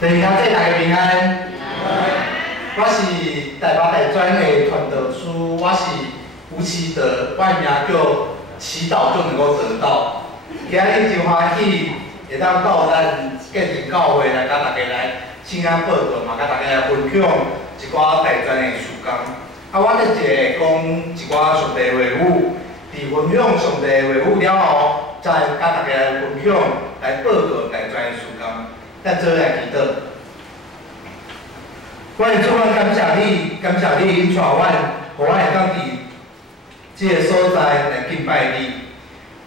第二下，大家平安。我是台北大专的传道师，我是吴奇德，我的名叫祈祷就能够得到。今日真欢喜，会当到咱建成教会来，甲大家来请安报道嘛，甲大家来分享一寡大专的事工。我咧一个讲一寡上帝的话语，伫分享上帝的话语了后，再甲大家来分享来报道大专的事工。咱做来祈祷。我会主，我感谢你，感谢你引带阮，互我会当伫即个所在来敬拜你。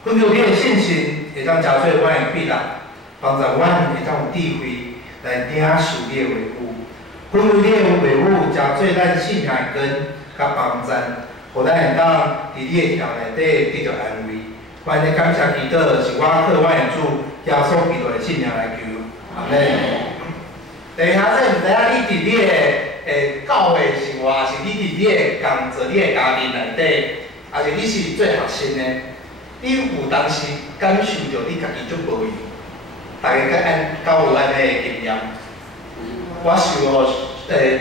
根据你的信心，会当加做阮的臂力，帮助阮会当有智慧来领受你的话语。根据你的话语，加做咱信仰的根甲帮助，互咱会当伫你的条内底得到安慰。阮的感谢祈祷是我靠阮的主耶稣基督的信仰来求。阿门。第二下，说毋知影你伫你的教会生活，是你伫你的工作、你的家庭内底，还是你是做学生的？你有当时感受到你家己足无用，大家敢有安尼的经验？我想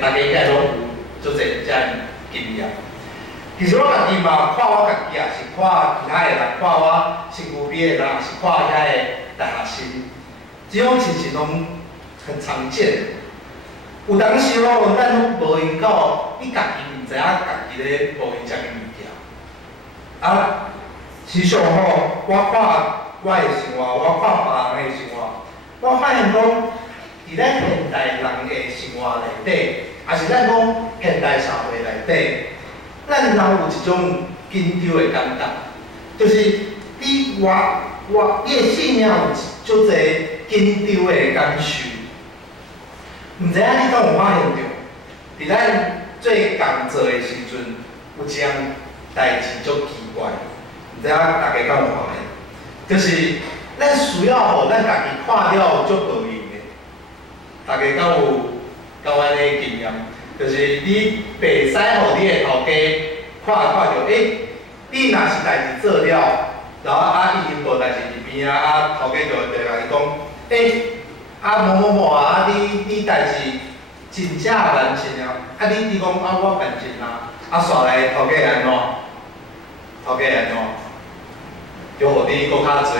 大家应该拢有足侪遮经验。其实我家己嘛，看我家己也是看其他的人，看我身躯边的人，也是看遐个大学生，这种情形拢很常见。有当时吼，咱拢无闲到，你家己毋知影家己咧无闲啥物物件。啊，时常吼，我看我的生活，我看别人的生活，我发现讲，伫咱现代人的生活内底，也是咱讲现代社会内底，咱人有一种紧张的感觉，就是你的信仰有足侪紧张的感受。毋知影你敢有发现着？伫咱做工作的时阵，有一样代志足奇怪，毋知影大家敢有发现？就是咱需要互咱家己看了足无用的。大家敢有安尼经验？就是你袂使互你的头家看着，你若是代志做了，然后伊因无代志伫边头家就会来讲，某某某啊，你代志真正完成了，你讲我完成啦，煞来头家安怎？头家安怎？就互你搁较侪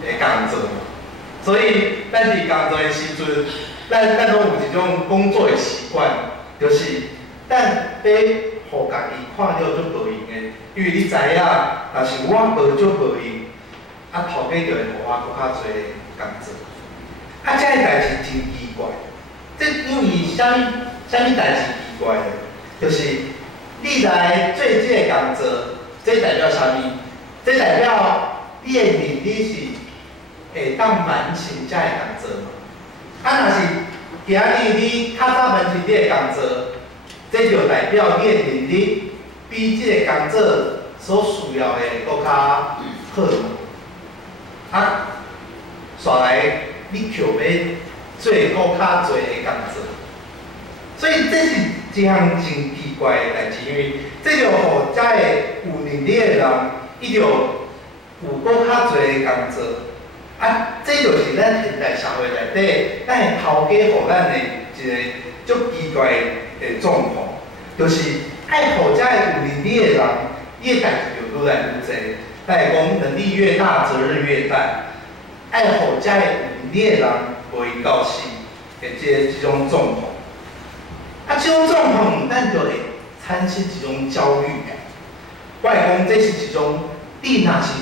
的工作嘛。所以咱伫工作的时阵，咱拢有一种工作的习惯，就是咱要互家己看了足无用的，因为你知影，若是我无足无用，头家就会互我搁较侪工作。这个代志真奇怪，这因为啥物代志奇怪呢？就是你来做这个工作，这代表啥物？这代表你的能力是会当完成这个工作嘛？若是今日你较早完成你的工作，这就代表你的能力比这个工作所需要的搁较好嘛？煞来。你就要做搁较侪的工作，所以这是一项真奇怪的代志，因为这就互遮个有能力的人，伊就有搁较侪的工作。这就是咱现代社会内底，咱的头家互咱的一个足奇怪的状况，就是爱互遮个有能力的人，伊的代志就愈来愈侪。咱会讲能力越大，责任越大。爱互遮个有能力的人无闲到死的这种状况，这种状况咱就会产生一种焦虑感。我会讲这是一种，你若是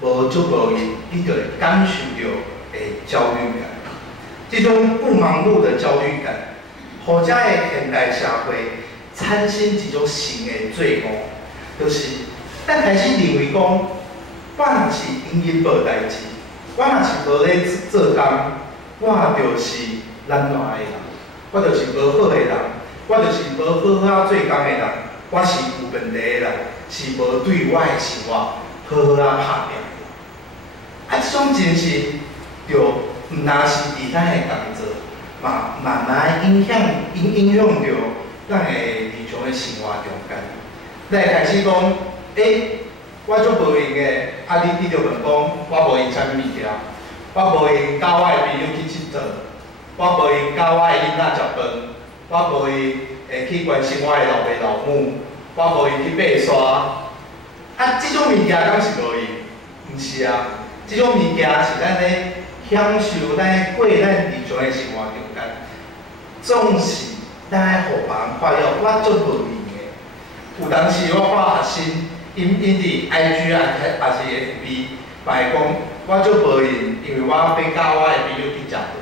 无足无用，你就会感受到的焦虑感。这种不忙碌的焦虑感，互遮个现代社会产生一种新的罪恶，就是咱开始认为讲，我若是永远无代志。我若是无咧做工，我就是懒惰的人，我就是无好的人，我就是无好做工的人，我是有问题的人，是无对我的生活好好拍拼的。这种精神就毋单是伫咱的工作，嘛慢慢影响着咱的日常的生活中间。咱会开始讲，我足无闲的，你就问讲，我无闲啥物物件？我无闲交我的朋友去佚佗，我我无闲教我的囡仔食饭，我无闲去关心我的老爸老母，我无闲去爬山。啊，即种物件敢是无用？毋是啊，即种物件是咱咧享受咱过咱日常的生活中间，总是咱爱互别人看了，我足无用的。有当时我看学生，因伫 IG 啊，还是 FB， 嘛会讲我足无闲，因为我要教我的朋友去食饭。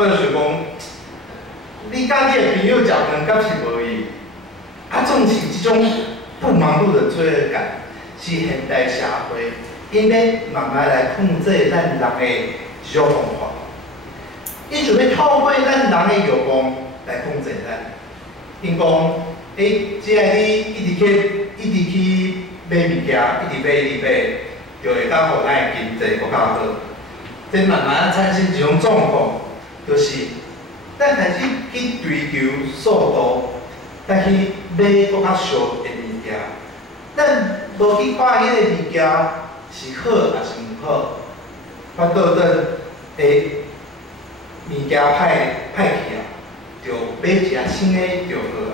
我就想讲，你甲你的朋友食饭，敢是无用？啊，总是即种不忙碌的罪恶感。是现代社会应该慢慢来控制咱人的一种方法。伊就要透过咱人的欲望来控制咱。因讲，只要你一直去买物件，一直买，就会当互咱的经济更较好。这慢慢产生一种状况，就是咱开始去追求速度，咱去买更较俗的物件，咱无去看迄个物件是好还是毋好，反倒等物件歹去啊，就买一个新的就好啊。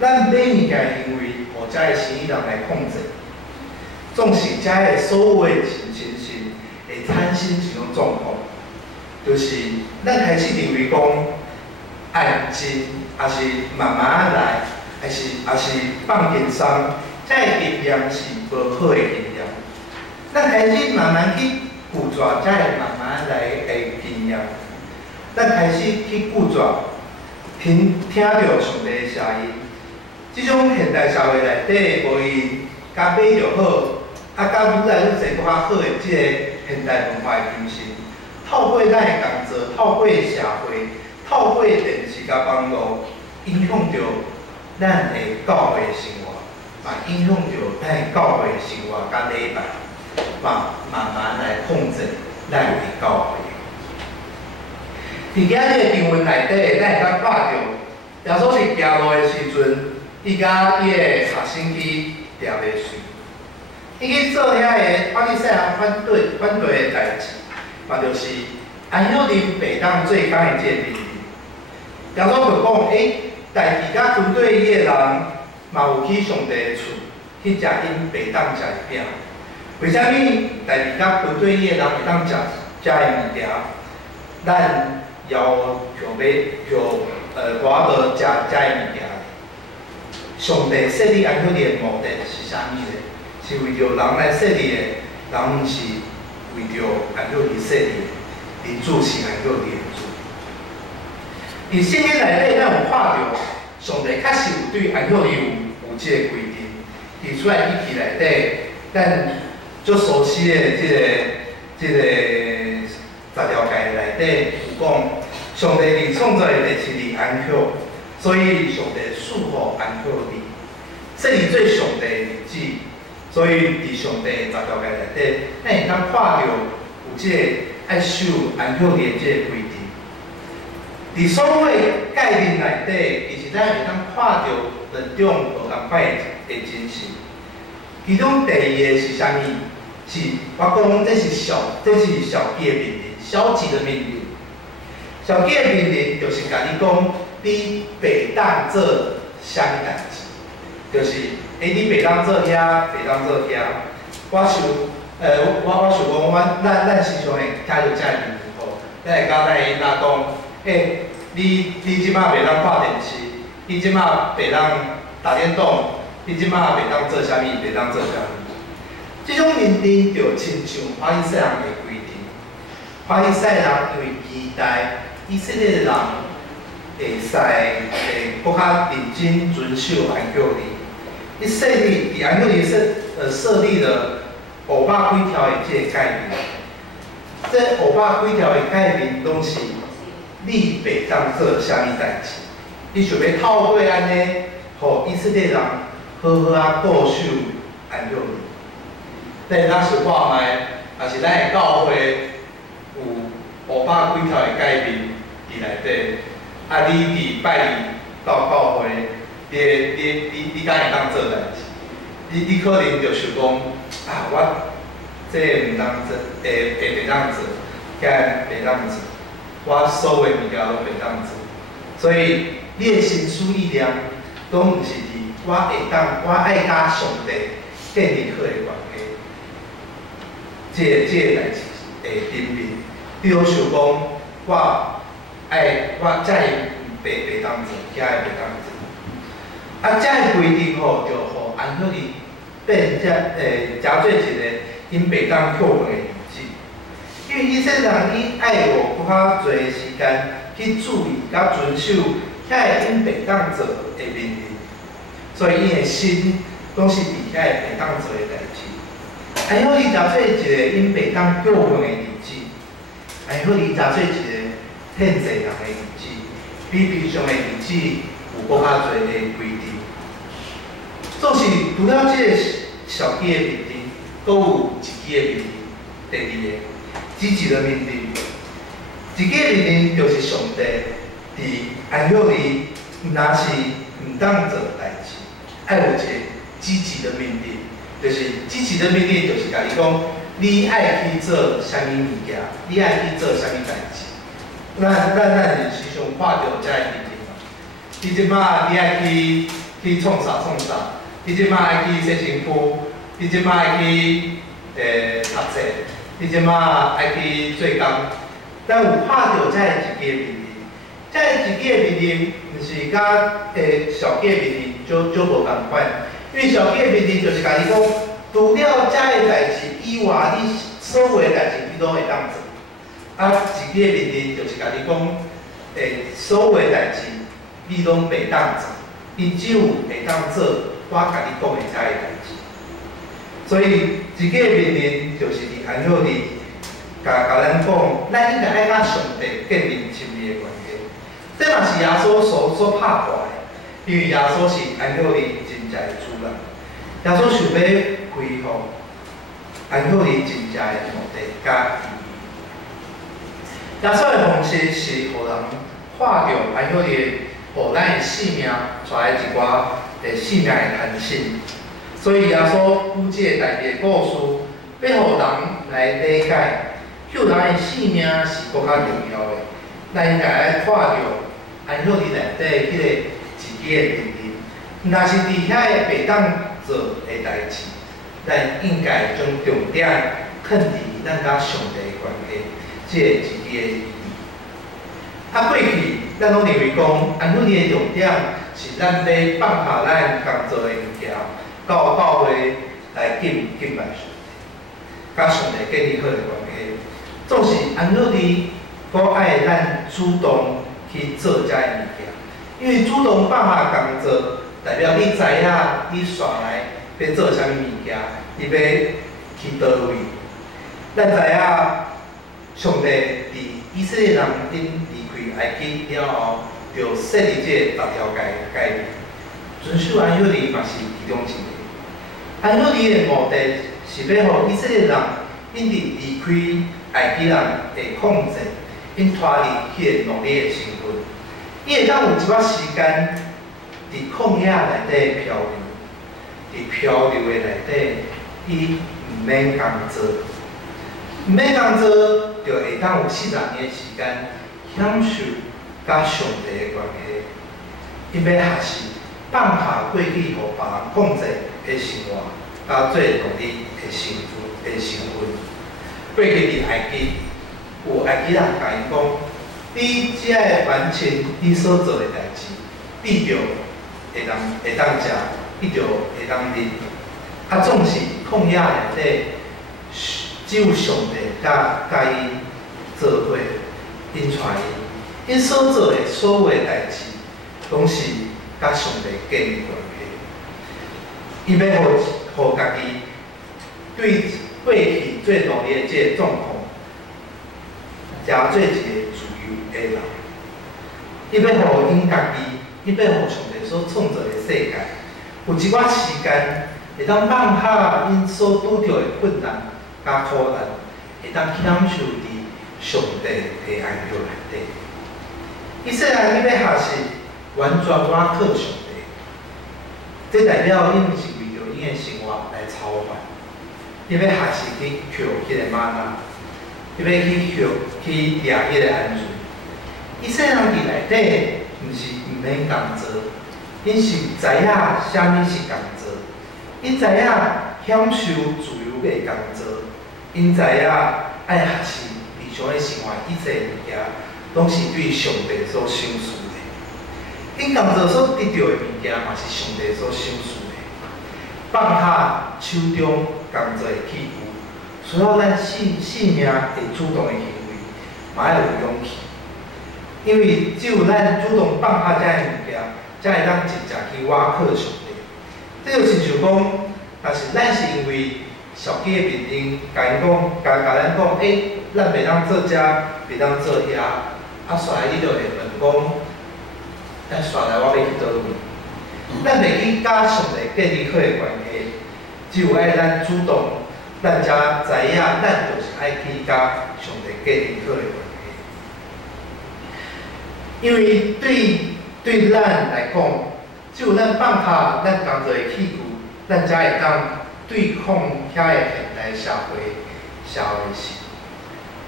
咱买物件行为，互遮个生意人来控制，总是遮个所有的情形会产生一种状况，就是咱开始认为讲安静，还是慢慢来，还是放轻松。这个经验是无好的经验，咱开始慢慢去拒绝，才会慢慢来的经验。咱开始去拒绝，听到上帝的声音。这种现代社会内底无伊甲买就好，甲愈来愈侪更较好的这个现代文化的精神，透过咱的工作，透过社会，透过电视甲网络，影响着咱的教会的生活。嘛，影响着咱教会生活甲礼拜，嘛慢慢来控制咱的教会。伫今日的经文内底，咱会当看到，耶稣伫行路的时阵，伊甲伊的学生去掠个水，伊去做遐个法利赛人反对的代志，嘛就是安友林北当最刚的这个命令。耶稣就讲，代志甲军队伊个人。嘛有去上帝的厝去食因白当食的饼，为虾米代志甲军队的人会当食的物件，咱要想我着食的物件？上帝设立安息日的目的是啥物呢？是为着人来设立的，人毋是为着安息日设立的，人主是安息日的主。伫圣经内底，咱有看到。上帝确实有对安息日有即个规定，伫出来日记内底，咱足熟悉的即个10条诫内底有讲，上帝伫创造的第7日安息，所以上帝赐福安息日，设立做上帝的日子，所以伫上帝10条诫内底，咱会当看到有即个爱守安息日的即个规定。伫所有的概念内底，其实咱会当看到两种无同款的精神。其中第二个是啥物？是我讲这是小气的命令，消极的命令。消极的命令就是甲你讲，你袂当做啥物代志，就是你袂当做遐，袂当做遐。我想讲，咱时常会听到这个命令吼，咱会甲咱囡仔讲。你即摆袂当看电视，你即摆袂当打电动，你即摆袂当做啥物，袂当做啥物。即种命令就亲像法利赛人的规定。法利赛人因为期待以色列人会使更较认真遵守安息日。伊设立伫安息日设立了500几条的即个概念。这500几条的概念拢是。你袂当做啥物代志？你想要透过安尼，互以色列人好好啊过守安息日。咱当时看卖，也是咱的教会有500几条的诫命伫内底。啊，你伫拜二到教会，你敢会当做代志？你可能就想讲啊，我这袂当做，袂当做，甲袂当做。我所有物件拢袂当做。所以你的心思意念，拢毋是伫我爱甲上帝建立好的关系。这个代志会顶面，比如想讲，我才袂当做，遐会袂当做。啊，这个规定吼，就互安赫利变加做一个因袂当扣分的例子。因为以色列人伊爱有搁较侪时间去注意甲遵守遐因袂当做的命令，所以伊的心拢是伫遐袂当做的代志。安赫利加做一个因袂当扣分的例子，安赫利加做一个骗济人的例子，比平常的例子有搁较侪的规定。总是除了这个小记的命令，阁有一记的命令。第二个，积极的命令。一记的命令就是上帝伫安赫利若是毋当做代志，爱有一个积极的命令，就是积极的命令就是甲你讲，你爱去做啥物物件，你爱去做啥物代志。咱是时常看到遮个命令嘛。你即摆你爱去创啥，你即摆爱去洗身躯，你即摆爱去读册，你即摆爱去做工。咱有看到遮个一记命令，遮个一记命令毋是甲小记命令就无共款，因为小记命令就是甲你讲，除了遮个代志以外，你所有的代志你拢会当做。啊，一记命令就是甲你讲，所有的代志你拢袂当做，你只有会当做我甲你讲的遮个代志。所以一记命令就是伫安赫利。甲咱讲，咱应该爱甲上帝建立亲密的关系。这嘛是耶稣所拍破的，因为耶稣是安赫利真正的主人。耶稣想要恢复安赫利真正的目的甲意义。耶稣的方式是互人看到安赫利互咱的性命带来一寡性命的弹性。所以耶稣举这个代志的故事，要互人来理解。救人的性命是搁较重要的，咱应该爱看到安赫利内底迄个自己的命令。若是伫遐个袂当做的代志，咱应该将重点放伫咱甲上帝的关系，即个自己的意义。啊，过去咱拢认为讲安赫利的重点是咱要放下咱工作的物件，到教会来敬拜上帝，甲上帝建立好的关系。总是安赫利，搁爱咱主动去做遮个物件，因为主动放下工作，代表你知影你煞来要做啥物物件，你要去倒位。咱知影上帝伫以色列人因离开埃及了后，就设立这10条诫命，遵守安赫利嘛是其中一个。安赫利的目的是要互以色列人因伫离开。埃及人会控制，因脱离迄个奴隶的身份，伊会当有一寡时间伫旷野内底漂流，伫漂流的内底，伊毋免工作，毋免工作，就会当有40年的时间享受甲上帝的关系。因要学习放下过去互别人控制的生活，甲做奴隶的身份。过去伫埃及，有埃及人甲伊讲：你只要完成你所做的代志，你就会当食，你就会当啉。啊，总是旷野内底，只有上帝甲因做伙，因带因所做的所有的代志，拢是甲上帝建立关系。伊要互家己对。过去做奴隶的这个状况，加做一个自由的人。伊要互因家己，伊要互上帝所创造的世界，有一寡时间会当放下因所拄着的困难甲苦难，会当享受伫上帝的安息内底。以色列人要学习完全倚靠上帝，这代表因毋是为着因的生活来操烦。伊要学习去求迄个玛纳，伊要去掠迄个安全，伊细汉伫内底，毋是毋免工作，因是知影啥物是工作，因知影享受自由的工作，因知影爱学习日常的生活一切物件，拢是对上帝所赏赐的。因工作所得到的物件，嘛是上帝所赏赐的。放下手中工作的器具，需要咱性命会主动的行为，嘛要有勇气。因为只有咱主动放下遮个物件，才会当真正去挖靠上帝。这就亲像讲，但是咱是因为小鸡的面顶，甲因讲，甲咱讲，咱袂当做遮，袂当做遐，煞来你就会问讲，煞来我要去倒位？咱袂去甲上帝建立好的关系，只有爱咱主动，咱才知影，咱就是爱去甲上帝建立好的关系。因为对咱来讲，只有咱放下咱工作的器具，咱才会当对抗遐个现代社会事。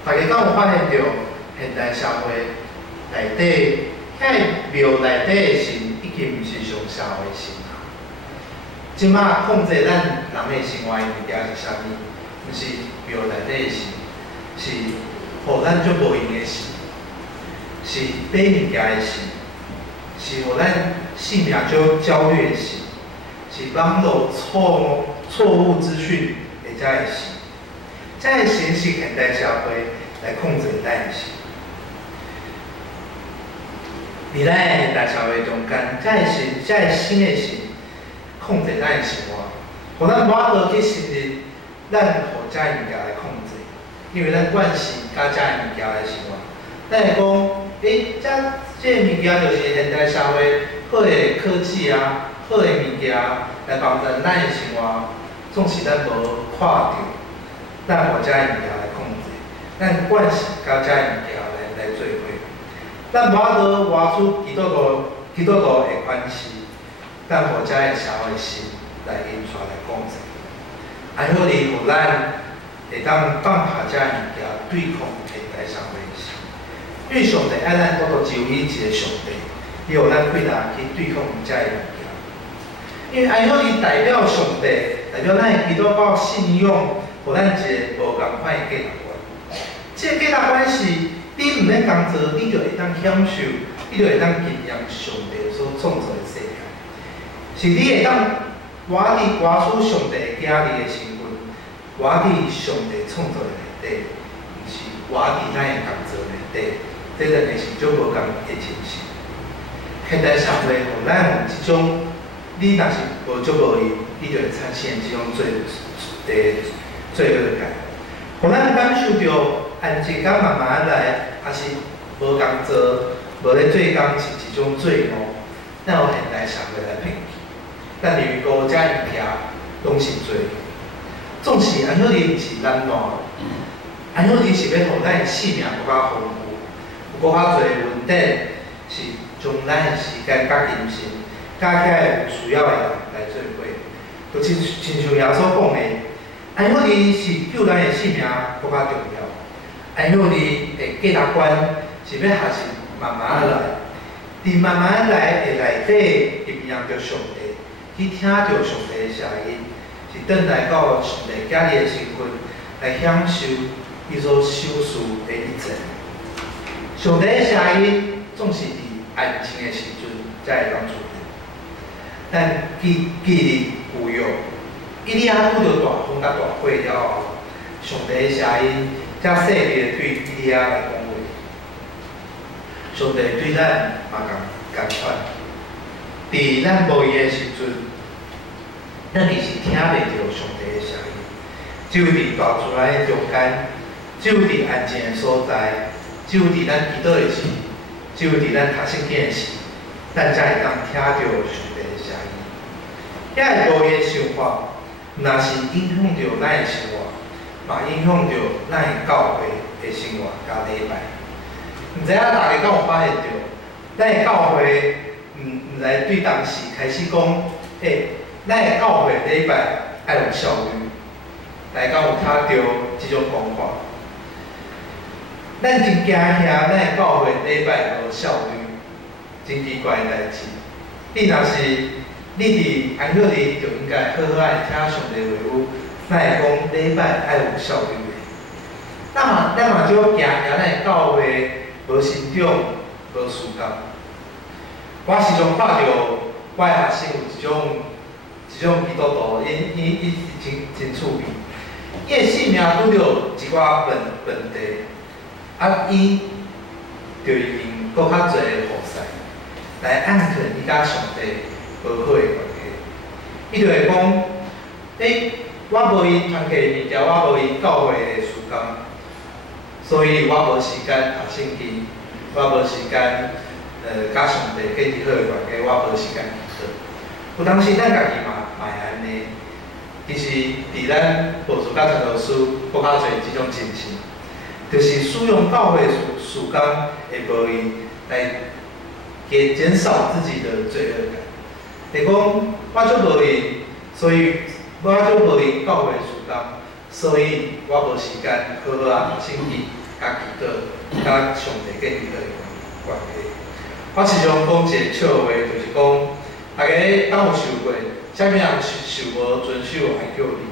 大家敢有发现到现代社会内底遐个庙内底的神，已经毋是上社会神啊。即马控制咱人的生活的物件是啥物？毋是庙内底的神，是互咱足无用的神。是买物件的神，是互咱性命足焦虑的神，是网络错误资讯的遮个神。遮个神是现代社会来控制咱的神。伫咱的现代社会中间，遮个神，遮个新的神控制咱的生活，互咱无法度去信任咱互遮个物件来控制，因为咱惯习甲遮个物件来生活。咱会讲。这物件就是现代社会好的科技啊，好的物件来帮助咱的生活，总是咱无看到，咱互遮个物件来控制，咱惯势甲遮个物件来做伙，咱无法度活出基督徒的款式，咱互遮个社会神来引出来控制，还好哩，互咱会当放下遮个物件，对抗现代社会的神。因为上帝爱咱多多只有伊一个上帝，伊互咱几大去对抗遮个物件。因为爱好伊代表上帝，代表咱的基督教信仰，互咱一个无共款的价值观。这个价值观是，你毋免工作，你就会当享受，你就会当经验上帝所创造的世界。是你会当活出上帝的囝儿的身份，活伫上帝创造的内底，毋是活伫咱的工作内底。这个是足无共的情形。现代社会互咱有即种，你若是无足无用，你就会产生即种罪恶感。互咱感受到安静甲慢慢来，还是无工作，无咧做工是一种罪恶。咱有现代社会来骗去，咱认为高遮物件拢是罪。总是安好哩，毋是咱烂，安好哩是要互咱的生命更加丰富。有搁较侪稳定，是将咱的时间甲金钱加起来有需要的人来做伙，就亲像耶稣讲的，安好哩是救咱的性命搁较重要，安好哩的价值观是要学习慢慢来，伫慢慢来的内底经验着上帝，去听着上帝的声音，是转来到上帝囝儿的身份来享受伊所赏赐的一切。上帝的声音总是伫安静的时阵才会当出现，但记日有用，伊哩啊拄着大风甲大火了后，上帝的声音才细微的对伊哩啊来讲话。上帝对咱嘛共款，伫咱无伊的时阵，咱其实听袂着上帝的声音，只有伫大自然的中间，只有伫安静的所在。只有伫咱祈祷的时，只有伫咱读圣经的时，咱才会当听到上帝的声音。遐个无言想法，若是影响着咱的生活，嘛影响着咱的教会的生活甲礼拜。毋知影大家敢有发现着，咱的教会毋来对当时开始讲，咱的教会礼拜爱有效率，大家敢有听到即种讲法？咱真惊遐，咱的教会礼拜无效率，真奇怪的代志。你若是你伫安歇日就应该好好爱听上帝话语，咱会讲礼拜爱有效率的。咱嘛就惊咱的教会无成长，无事工。我时常看到我的学生有一种基督徒，因真趣味。伊的性命拄着一寡问题，伊就用搁较侪的服侍来按肯伊甲上帝无好的关系。伊就会讲，我无伊团契的物件，我无伊教会的事工，所以我无时间读圣经，我无时间甲上帝建立好的关系，我无时间祈祷。有当时咱家己嘛会安尼。其实，伫咱牧师甲传道师搁较侪即种情形，就是使用教会事工会无伊来减少自己的罪恶感。会讲我做无伊，所以我做无伊教会事工，所以我无时间好好啊读圣经、甲祈祷、甲上帝建立好的关系。我时常讲一个笑话，就是讲大家敢有想过？啥物人受无遵守爱叫你？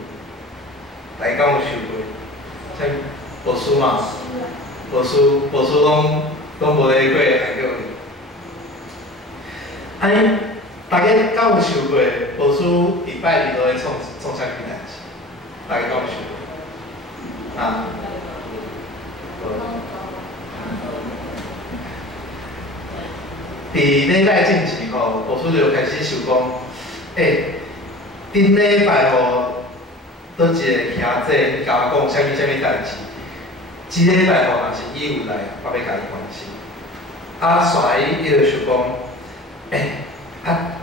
来敢有受过？啥牧师嘛？牧师拢无咧过爱叫你。安尼，大家敢有受过？牧师礼拜二都咧创啥物代志？大家敢有受过？啊？伫礼拜进前吼，牧师就开始想讲。顶礼拜吼，倒一个兄弟甲我讲啥物代志？即礼拜吼，若是伊有来，我要甲伊关心。煞来伊就想讲，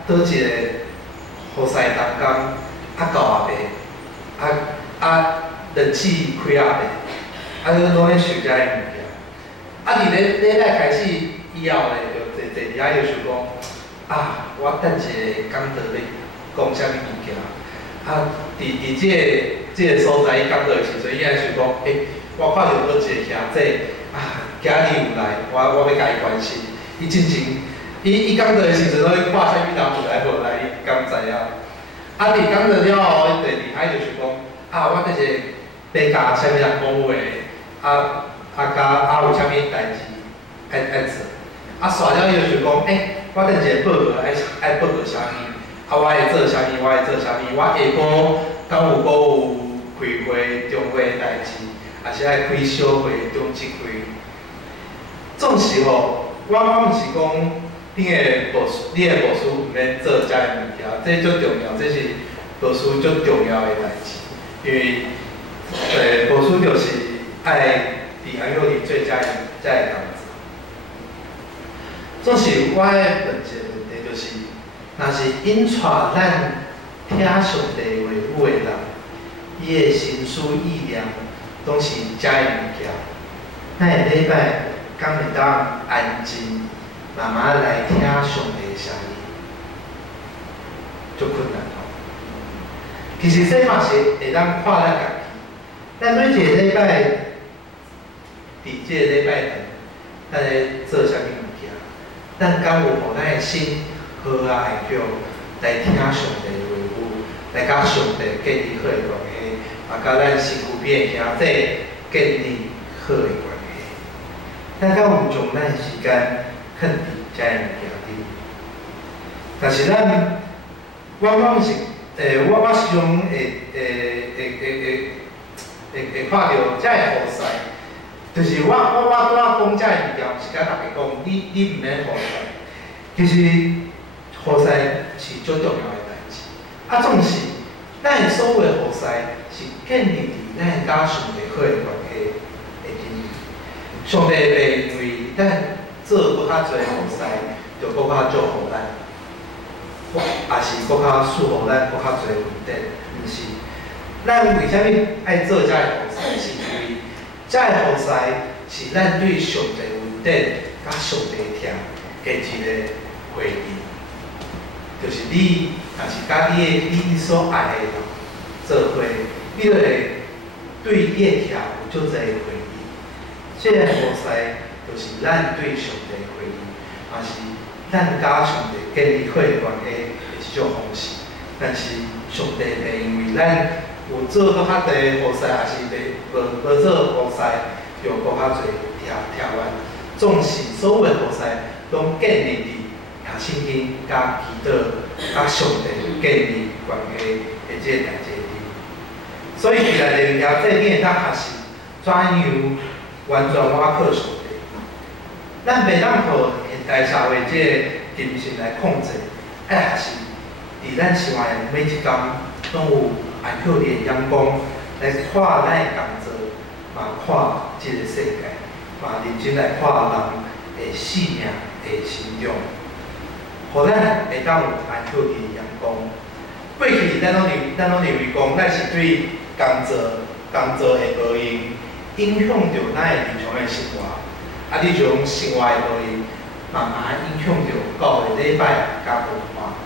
倒一个雨伞当工，到后暝，冷气开下暝，拢咧想遮个物件。伫礼拜开始以后咧，就坐伫遐就想讲，我等一个讲道咧。讲啥物物件？伫即个所在，伊讲到的时阵，伊还想讲，我看到倒一个兄弟，今日有来，我要甲伊关心。伊真正，伊讲到的时阵，拢去看啥物人有来无来，伊敢知影。伫讲到了后，第二摆就想讲，我这个要甲啥物人讲话，有啥物代志爱做。煞了伊就想讲，我等一个报告爱报告啥物？我会做啥物？我会做啥物？我下晡敢有开会、中会的代志，还是爱开小会、中职会。总是吼，我毋是讲你的牧师毋免做遮个物件，这足重要，这是牧师足重要的代志。因为牧师就是爱伫安歇日做遮个工作。总是我的问一个问题就是。若是引带咱听上帝话语的人，伊的心思意念拢是遮个物件，咱下礼拜敢会当安静，慢慢来听上帝的声音，足困难吼。其实这嘛是会当看咱家己，咱每一个礼拜，伫即个礼拜内，咱咧做啥物物件？咱敢有互咱的心？好啊，会叫来听上帝的话语，来甲上帝建立好的关系，也甲咱身躯边的兄弟建立好的关系。咱敢有将咱时间肯伫遮个物件里？但是我是我时常会看到遮个雨伞，就是我讲遮个物件，是甲大家讲，你毋免雨伞，其实。雨伞是最重要的代志，总是咱所有的雨伞是建立伫咱甲上帝好的关系的建立。上帝会因为咱做搁较侪雨伞，就搁较祝福咱，也是搁较赐予咱搁较侪稳定，毋是？咱为虾米爱做遮个雨伞？是因为遮个雨伞是咱对上帝稳定、甲上帝听的一个回应。就是你，若是甲你所爱的人做伙，你就会对你的听有足侪回应。这个菩萨就是咱对上帝的回应，也是咱甲上帝建立好的关系的一种方式。但是上帝会因为咱有做搁较侪菩萨，也是无做菩萨，就搁较侪条件。总是所有的菩萨拢建立伫圣经、甲祈祷、甲上帝建立关系的这个代志里。所以伫内底了这点当学习怎样完全瓦靠上帝。咱袂当靠现代社会这个精神来控制，爱学习伫咱生活每一天拢有安靠的阳光来看咱的工作，嘛看这个世界，嘛认真来看人的生命的成长，互咱会当有安靠的阳光。过去咱拢认为讲，咱是对工作的无用，影响着咱的日常的生活，啊，日常生活的无用，慢慢影响着教会礼拜甲文化。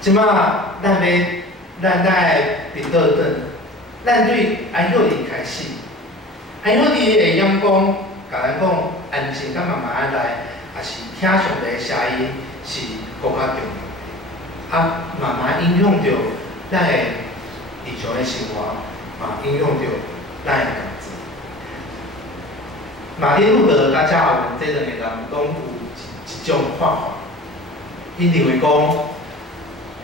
即马咱来频道转，咱对安孝离开始，安孝离的阳光，甲咱讲安心，甲慢慢来，也是听上帝的声音是更较重要的，啊，慢慢影响着咱的日常的生活，嘛影响着咱的工作。马丁路德甲加尔文这两个人拢有一种看法，因认为讲，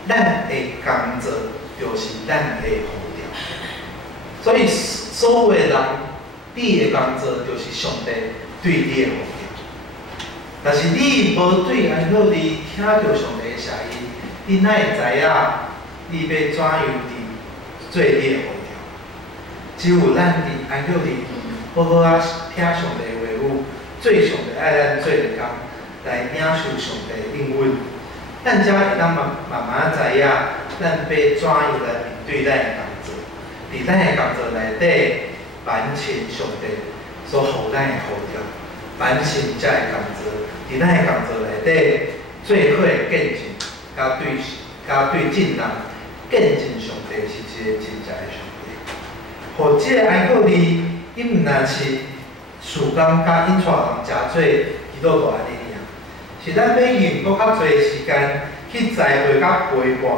咱的工作就是咱的护条，所以所有的人，你的工作就是上帝对你的护条。但是你无对安孝离听到上帝的声音，你哪会知影你要怎样伫做你的护条？只有咱伫安孝离好好啊听上帝的话语，做上帝爱咱做的工，来领受上帝的应允，咱才会当慢慢知影，咱要怎样来面对咱的工作，伫咱的工作内底完成上帝所予咱的护条，完成这个工作，伫咱的工作内底最好的见证，甲对众人见证上帝是一个真正的上帝。互这个安孝离，伊毋但是事工甲引带人诚做祈祷大的力量，是咱要用搁较侪时间去栽培甲陪伴，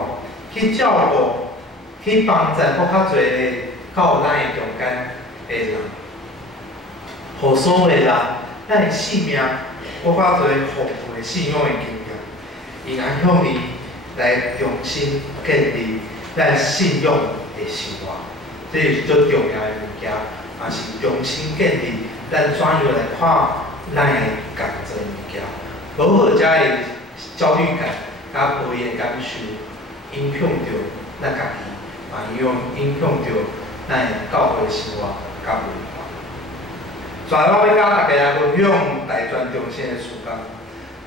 去照顾，去帮助搁较侪到咱的中间的人，互所有的人，咱的生命搁较侪丰富的信仰的经验，用安孝离来重新建立咱信仰的生活，这是最重要的物件，也是重新建立咱怎样来看咱的工作物件，无好才会焦虑感甲无的感受影响着咱家己，嘛影响着咱的教会生活甲文化。最后我要甲大家来分享大专中心的事工。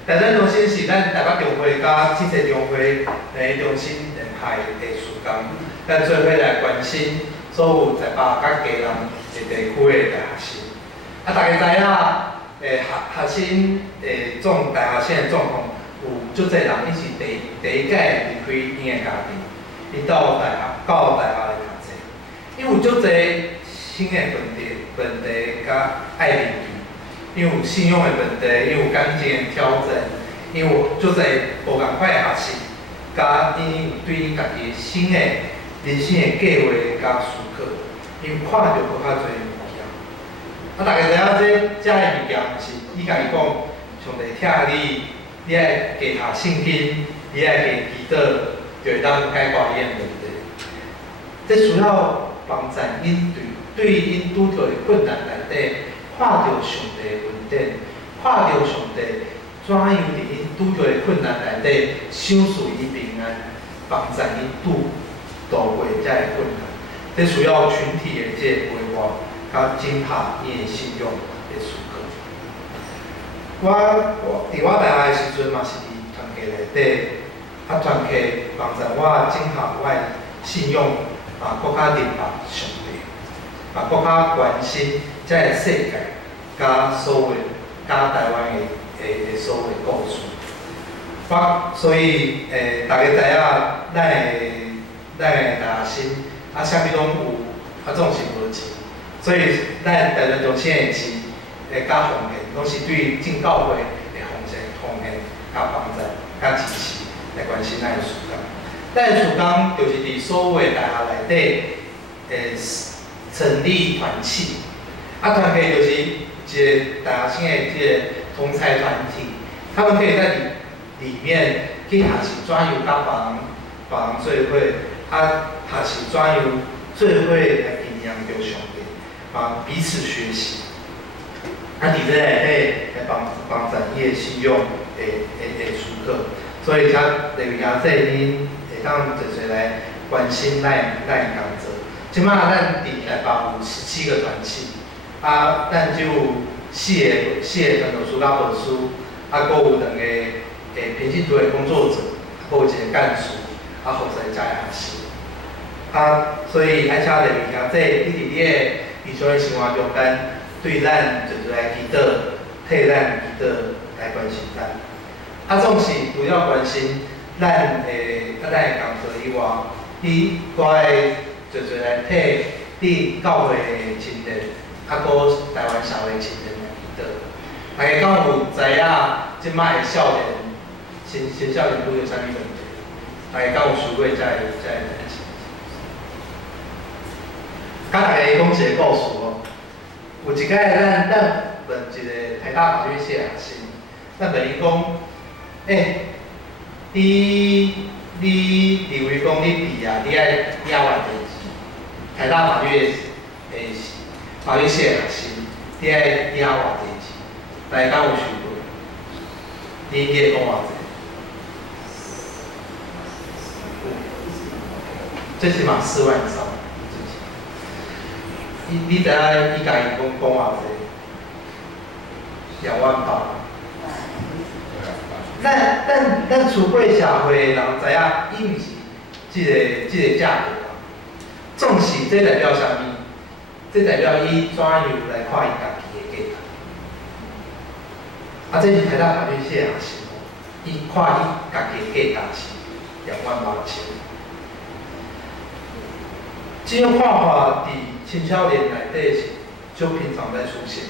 大专中心是咱台北中会甲七社中会两个中心联合的事工，咱做伙来关心所有台北甲家人的地区的大学生。啊，大家知影，学生大学生的状况，有足侪人伊是第一届离开因的家庭，伊到大学来读册，因为有足侪新的问题甲爱面对，因为有信仰的问题，因为有感情的挑战，因为有足侪无共款的学习，甲因对因家己新的人生的计划甲思考，因看到搁较侪物件。啊，大家知影这的物件，是伊家己讲，上帝疼你，你爱加读圣经，你爱加祈祷，就会当解决伊的问题。这需要帮助因对因拄着的困难内底，看到上帝的恩典，看到上帝怎样伫因拄着的困难内底，赏赐伊平安，帮助因度过这个困难。这需要群体的这个规划，甲整合伊的信仰的思考。伫我大学的时阵嘛，是伫团契内底，啊团契帮助我整合我的信仰，搁较明白上帝，搁较关心这个世界，甲所有甲台湾的所有的故事。所以大家知影，咱的大学生，啥物拢有，总是无钱。所以咱台湾中心的是甲奉献，拢是对正教会的奉献、甲帮助、甲支持来关心咱的事工。咱的事工就是伫所有的大学内底，成立团契，团契就是一个大学生的这个同才团体，他们可以在里面去学习怎样甲别人做伙，学习怎样做伙来敬仰着上帝，彼此学习。伫这内底来帮助伊的信仰的时刻，所以像例如像这恁会当就是来关心咱工作。即马咱伫台北有17个团契，咱就有4个传道书甲本书，阁有2个平信徒的工作者，阁有1个干事，负责遮学习。所以爱请例如像这你伫你的日常的生活中间，对咱就是来祈祷，替咱祈祷来关心咱。总是除了关心咱的工作以外，你该就是来替你教会的亲人，阁台湾社会亲人来祈祷。大家敢有知影即摆的少年，新少年拄着啥物问题？大家敢有想过这代志？甲大家讲一个故事哦。有一摆咱问一个台大法律系的学生，咱问伊讲，你认为讲你毕业你爱偌代志？台大法律系的学生，你爱领偌代志？大家敢有想过？你会讲偌济？最起码4万以上。你知影伊家己讲偌济？2万8。咱出过社会的人知影，伊毋是即个价格啊。总是这代表啥物？这代表伊怎样来看伊家己的价格。这是台大法律系的学生哦，伊看伊家己的价格是2万8千。这种看法伫青少年内底是就平常在出现。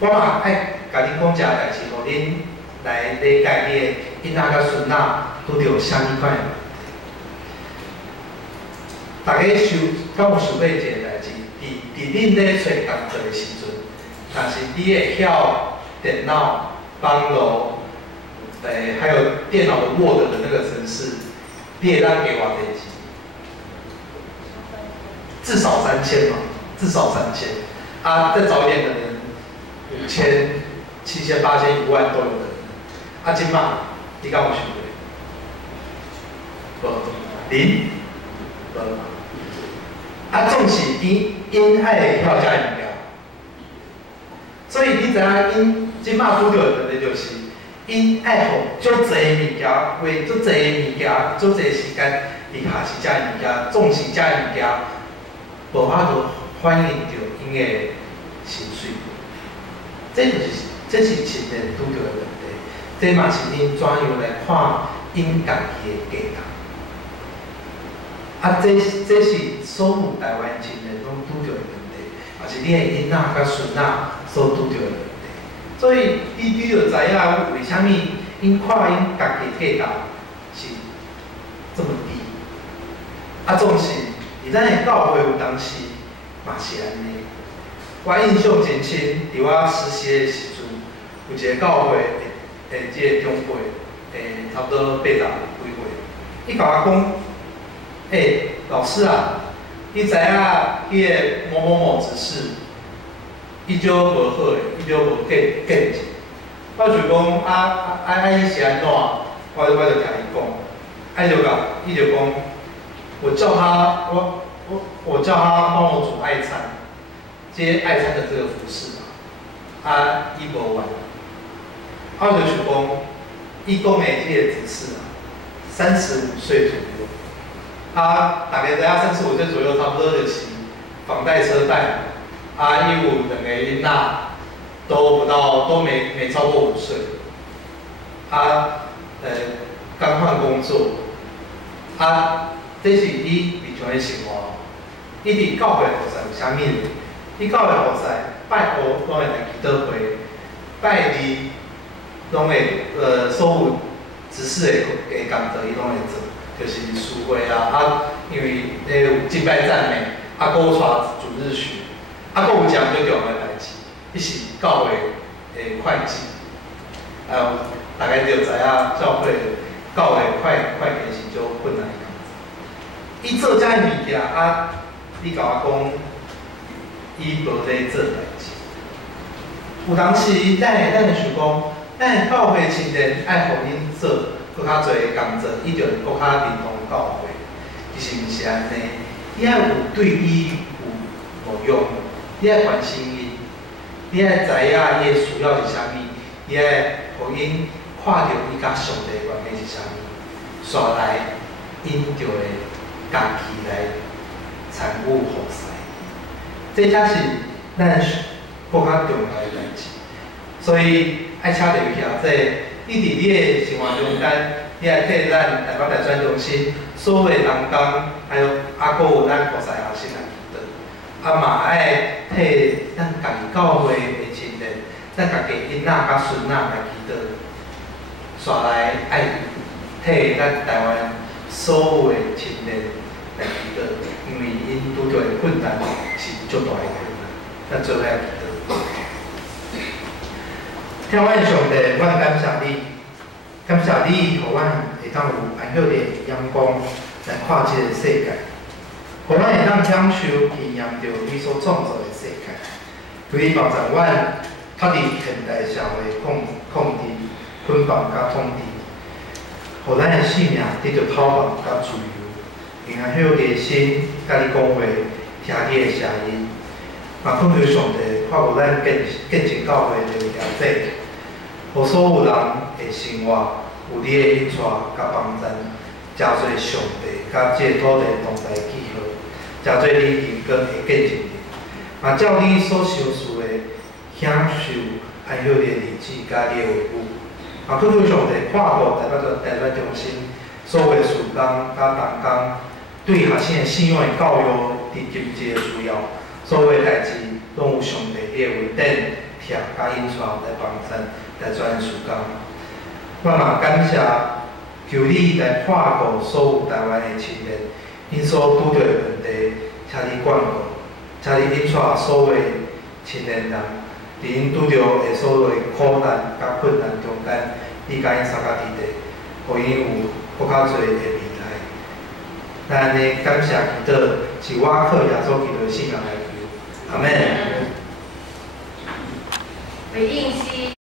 我嘛爱甲恁讲一个代志，互恁来理解你的囡仔甲孙仔拄着啥物款的问题。大家敢有想过一个代志？伫恁咧找工作的时阵，但是你会晓电脑、网络，还有电脑的 Word 的那个程式，你会当给偌代志？至少3000嘛，至少3000。再早一点可能5000、7000、8000、1万都有可能。即摆你敢有想过？零。总是因爱会晓遮物件，所以你知影因即摆拄着的问题就是，因爱互足侪物件，花足侪物件、足侪时间伫学习遮物件，重视遮物件，无法度反映着因的情绪。这是亲人拄着的问题，这嘛是因怎样来看因家己的价值。这是所有台湾亲人拢拄着的问题，也是你的囡仔甲孙仔所拄着的问题。所以你就知影为虾米因看因家己的价值是这么低。总是伫咱的教会有当时嘛是安尼。我印象真深，伫我实习的时阵，有一个教会即个长辈，差不多80几岁，伊甲我讲。老师啊，你知影迄个某某某执事，伊就无好诶，伊就无见识。我就讲伊是安怎？我就甲伊讲，伊就讲，我叫他帮我煮爱餐，接爱餐的这个服饰嘛，伊无完。我就想讲，伊讲的这个执事35岁左右。大家知影35岁左右，差不多就是房贷车贷，伊有2个囡仔，都没超过5岁，刚换工作，这是你日常的生活。你伫教会服侍有啥物？你教会菩萨拜五拢会来祈祷会，拜二拢会所有执事的工作伊拢会做，就是书会因为有敬拜赞美，搁有带主日学，搁有一项最重要的代志，伊是教会的会计，大家就知影教会会计是足困难的工作。伊做遮物件你甲我讲，伊无咧做代志。有当时咱会想讲，咱教会青年爱互因做搁较侪工作，伊就搁较认同教会。其实毋是安尼，你爱有对伊有无用，你爱关心伊，你爱知影伊的需要是啥物，你爱互因看到伊甲上帝的关系是啥物，煞来因就会家己来参与服侍。这才是咱搁较重要的代志。所以爱请大家晓得，你伫你的生活中间，你爱替咱台北大专中心所有的人工，还有搁有咱菩萨学生来祈祷，嘛爱替咱家己教会的青年，咱家己囡仔甲孙仔来祈祷，煞来爱替咱台湾所有的青年来祈祷，因为因拄着的困难是足大的困难，咱做伙来祈祷。天阮上帝，阮感谢你，感谢你，互阮会当有安晓的阳光来看这个世界，互阮会当享受体验着你所创造的世界。求你帮助阮脱离现代社会控制、捆绑甲统治，互咱的生命得到透明甲自由，用安晓的心甲你讲话，听你的声音。嘛，恳求上帝看顾咱建成教会的了解，互所有人的生活有你的引带甲帮助，真侪上帝甲这土地同在记号，真侪你人格的见证。嘛，照你所修持的，享受安晓的日子甲你的话语。嘛，恳求上帝看顾台北中心所有的事工甲同工，对学生的信仰的教育伫经济的需要。所有的代志，拢有上帝你的恩典、贴甲引带来帮助，来做事工。我嘛感谢，求你来看顾所有台湾的青年，因所拄着的问题，请你管顾，请你引带所有的青年人，伫因拄着的所有的苦难甲困难中间，你甲因相甲伫地，互因有更较侪的未来。咱安尼感谢祈祷，是我靠耶稣基督的信仰来求，阿门。回应西。